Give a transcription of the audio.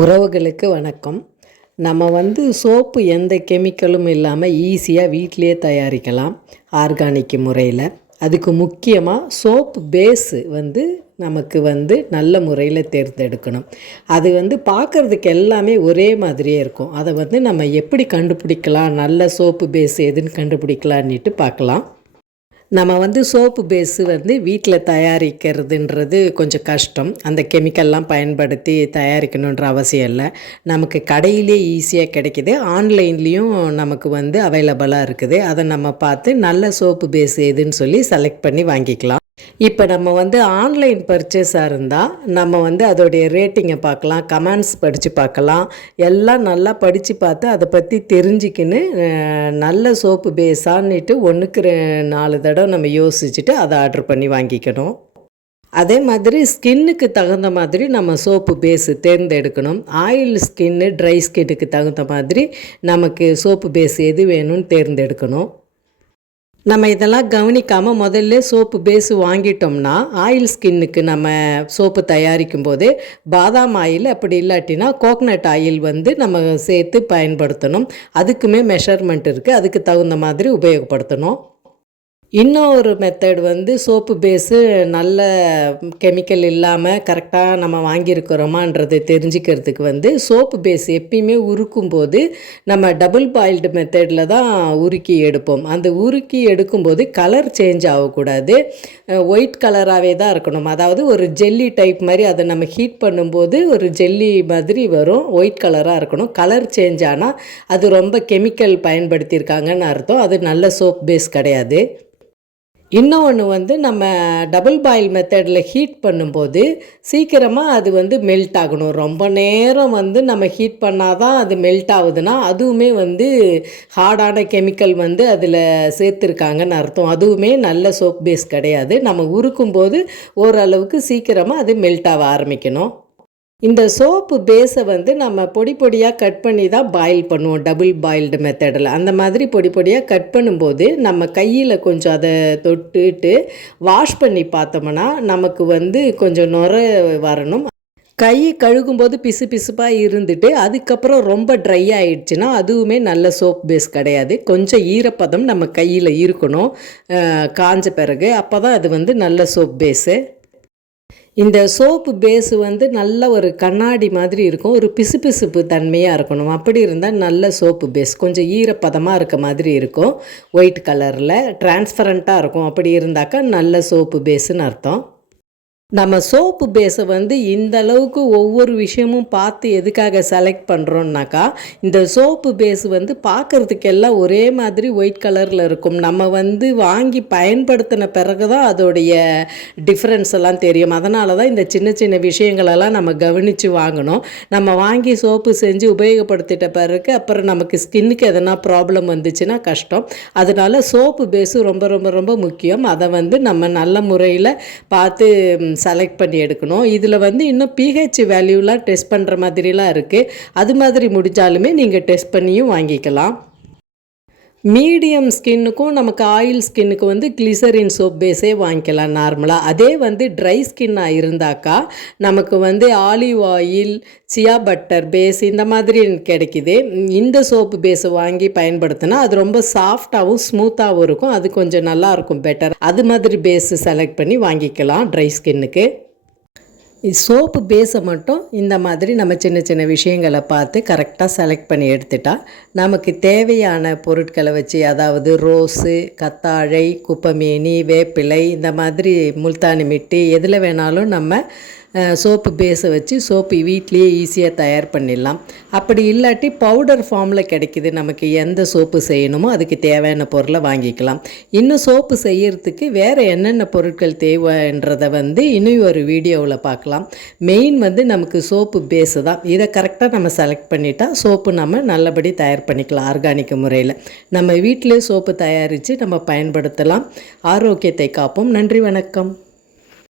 உறவுகளுக்கு வணக்கம். நம்ம வந்து சோப்பு எந்த கெமிக்கலும் இல்லாமல் ஈஸியாக வீட்டிலேயே தயாரிக்கலாம் ஆர்கானிக் முறையில். அதுக்கு முக்கியமாக சோப்பு பேஸு வந்து நமக்கு வந்து நல்ல முறையில் தேர்ந்தெடுக்கணும். அது வந்து பார்க்குறதுக்கு எல்லாமே ஒரே மாதிரியே இருக்கும். அதை வந்து நம்ம எப்படி கண்டுபிடிக்கலாம் நல்ல சோப்பு பேஸ் எதுன்னு கண்டுபிடிக்கலான்னுட்டு பார்க்கலாம் நம்ம வந்து சோப்பு பேஸு வந்து வீட்டில் தயாரிக்கிறதுன்றது கொஞ்சம் கஷ்டம். அந்த கெமிக்கல்லாம் பயன்படுத்தி தயாரிக்கணுன்ற அவசியம் இல்லை. நமக்கு கடையிலே ஈஸியாக கிடைக்கிது. ஆன்லைன்லேயும் நமக்கு வந்து அவைலபிளாக இருக்குது. அதை நம்ம பார்த்து நல்ல சோப்பு பேஸ் எதுன்னு சொல்லி செலக்ட் பண்ணி வாங்கிக்கலாம். இப்போ நம்ம வந்து ஆன்லைன் பர்ச்சேஸாக இருந்தால் நம்ம வந்து அதோடைய ரேட்டிங்கை பார்க்கலாம் கமெண்ட்ஸ் படித்து பார்க்கலாம் எல்லாம் நல்லா படித்து பார்த்து அதை பற்றி தெரிஞ்சுக்கின்னு நல்ல சோப்பு பேஸான்னுட்டு ஒன்றுக்கு ரெ- நாலு தடவை நம்ம யோசிச்சுட்டு அதை ஆர்டர் பண்ணி வாங்கிக்கணும். அதே மாதிரி ஸ்கின்னுக்கு தகுந்த மாதிரி நம்ம சோப்பு பேஸு தேர்ந்தெடுக்கணும். ஆயில் ஸ்கின்னு ட்ரை ஸ்கின்னுக்கு தகுந்த மாதிரி நமக்கு சோப்பு பேஸ் எது வேணும்னு தேர்ந்தெடுக்கணும். நம்ம இதெல்லாம் கவனிக்காமல் முதல்ல சோப்பு பேஸு வாங்கிட்டோம்னா ஆயில் ஸ்கின்னுக்கு நம்ம சோப்பு தயாரிக்கும் போது பாதாம் ஆயில் அப்படி இல்லாட்டினா கோக்னட் ஆயில் வந்து நம்ம சேர்த்து பயன்படுத்தணும். அதுக்குமே மெஷர்மெண்ட் இருக்குது அதுக்கு தகுந்த மாதிரி உபயோகப்படுத்தணும். இன்னொரு மெத்தட் வந்து சோப்பு பேஸு நல்ல கெமிக்கல் இல்லாமல் கரெக்டாக நம்ம வாங்கியிருக்கிறோமான்றதை தெரிஞ்சுக்கிறதுக்கு வந்து சோப்பு பேஸ் எப்பயுமே உருக்கும் போது நம்ம டபுள் பாயில்டு மெத்தடில் தான் உருக்கி எடுப்போம். அந்த உருக்கி எடுக்கும்போது கலர் சேஞ்ச் ஆகக்கூடாது. ஒயிட் கலராகவே தான் இருக்கணும். அதாவது ஒரு ஜெல்லி டைப் மாதிரி அதை நம்ம ஹீட் பண்ணும்போது ஒரு ஜெல்லி மாதிரி வரும். ஒயிட் கலராக இருக்கணும். கலர் சேஞ்ச் ஆனால் அது ரொம்ப கெமிக்கல் பயன்படுத்தியிருக்காங்கன்னு அர்த்தம். அது நல்ல சோப் பேஸ் கிடையாது. இன்னொன்று வந்து நம்ம டபுள் பாயில் மெத்தடில் ஹீட் பண்ணும்போது சீக்கிரமாக அது வந்து மெல்ட் ஆகணும். ரொம்ப நேரம் வந்து நம்ம ஹீட் பண்ணால் தான் அது மெல்ட் ஆகுதுன்னா அதுவுமே வந்து ஹார்டான கெமிக்கல் வந்து அதில் சேர்த்துருக்காங்கன்னு அர்த்தம். அதுவுமே நல்ல சோப் பேஸ் கிடையாது. நம்ம உருக்கும்போது ஓரளவுக்கு சீக்கிரமாக அது மெல்ட் ஆக ஆரம்பிக்கணும். இந்த சோப்பு பேஸை வந்து நம்ம பொடி பொடியாக கட் பண்ணி தான் பாயில் பண்ணுவோம். டபுள் பாயில்டு மெத்தடில் அந்த மாதிரி பொடி பொடியாக கட் பண்ணும்போது நம்ம கையில் கொஞ்சம் அதை தொட்டுட்டு வாஷ் பண்ணி பார்த்தோம்னா நமக்கு வந்து கொஞ்சம் நுர வரணும். கை கழுகும்போது பிசு பிசுப்பாக இருந்துட்டு அதுக்கப்புறம் ரொம்ப ட்ரை ஆயிடுச்சுன்னா அதுவுமே நல்ல சோப் பேஸ் கிடையாது. கொஞ்சம் ஈரப்பதம் நம்ம கையில் இருக்கணும். காஞ்ச பிறகு அப்போ தான் அது வந்து நல்ல சோப் பேஸு இந்த சோப்பு பேஸு வந்து நல்ல ஒரு கண்ணாடி மாதிரி இருக்கும். ஒரு பிசுபிசுப்பு தன்மையாக இருக்கணும். அப்படி இருந்தால் நல்ல சோப்பு பேஸ் கொஞ்சம் ஈரப்பதமாக இருக்க மாதிரி இருக்கும். ஒயிட் கலரில் டிரான்ஸ்பரண்ட்டாக இருக்கும். அப்படி இருந்தாக்கா நல்ல சோப்பு பேஸுன்னு அர்த்தம். நம்ம சோப்பு பேஸை வந்து இந்த அளவுக்கு ஒவ்வொரு விஷயமும் பார்த்து எதுக்காக செலக்ட் பண்ணுறோம்னாக்கா இந்த சோப்பு பேஸ் வந்து பார்க்குறதுக்கு எல்லாம் ஒரே மாதிரி ஒயிட் கலரில் இருக்கும். நம்ம வந்து வாங்கி பயன்படுத்தின பிறகு தான் அதோடைய டிஃப்ரென்ஸ் எல்லாம் தெரியும். அதனால தான் இந்த சின்ன சின்ன விஷயங்களெல்லாம் நம்ம கவனித்து வாங்கணும். நம்ம வாங்கி சோப்பு செஞ்சு உபயோகப்படுத்திட்ட பிறகு அப்புறம் நமக்கு ஸ்கின்னுக்கு எதனா ப்ராப்ளம் வந்துச்சுன்னா கஷ்டம். அதனால சோப்பு பேஸு ரொம்ப ரொம்ப ரொம்ப முக்கியம். அதை வந்து நம்ம நல்ல முறையில் பார்த்து செலக்ட் பண்ணி எடுக்கணும். இதில் வந்து இன்னும் பிஹெச் வேல்யூலாம் டெஸ்ட் பண்ணுற மாதிரிலாம் இருக்குது அது மாதிரி முடிஞ்சாலுமே நீங்கள் டெஸ்ட் பண்ணியும் வாங்கிக்கலாம். மீடியம் ஸ்கின்னுக்கும் நமக்கு ஆயில் ஸ்கின்னுக்கு வந்து கிளிசரின் சோப் பேஸே வாங்கிக்கலாம் நார்மலாக அதே வந்து ட்ரை ஸ்கின்னாக இருந்தாக்கா நமக்கு வந்து olive oil shea butter base இந்த மாதிரி கிடைக்குது. இந்த சோப்பு பேஸை வாங்கி பயன்படுத்தினா அது ரொம்ப சாஃப்டாகவும் ஸ்மூத்தாகவும் இருக்கும். அது கொஞ்சம் நல்லாயிருக்கும் பெட்டர் அது மாதிரி பேஸு செலக்ட் பண்ணி வாங்கிக்கலாம் ட்ரை ஸ்கின்னுக்கு சோப்பு பேஸை மட்டும் இந்த மாதிரி நம்ம சின்ன சின்ன விஷயங்களை பார்த்து கரெக்டாக செலக்ட் பண்ணி எடுத்துட்டா நமக்கு தேவையான பொருட்களை வச்சு அதாவது ரோஸு கத்தாழை குப்பமேனி வேப்பிலை இந்த மாதிரி முல்தானி மிட்டி எதில் வேணாலும் நம்ம சோப்பு பேஸை வச்சு சோப்பு வீட்லேயே ஈஸியாக தயார் பண்ணிடலாம். அப்படி இல்லாட்டி பவுடர் ஃபார்மில் கிடைக்குது நமக்கு எந்த சோப்பு செய்யணுமோ அதுக்கு தேவையான பொருளை வாங்கிக்கலாம். இன்னும் சோப்பு செய்யறதுக்கு வேறு என்னென்ன பொருட்கள் தேவைன்றதை வந்து இன்னும் ஒரு வீடியோவில் பார்க்கலாம். மெயின் வந்து நமக்கு சோப்பு பேஸு தான். இதை கரெக்டாக நம்ம செலக்ட் பண்ணிட்டா சோப்பு நம்ம நல்லபடி தயார் பண்ணிக்கலாம் ஆர்கானிக் முறையில். நம்ம வீட்டிலே சோப்பு தயாரித்து நம்ம பயன்படுத்தலாம். ஆரோக்கியத்தை காப்போம். நன்றி வணக்கம்.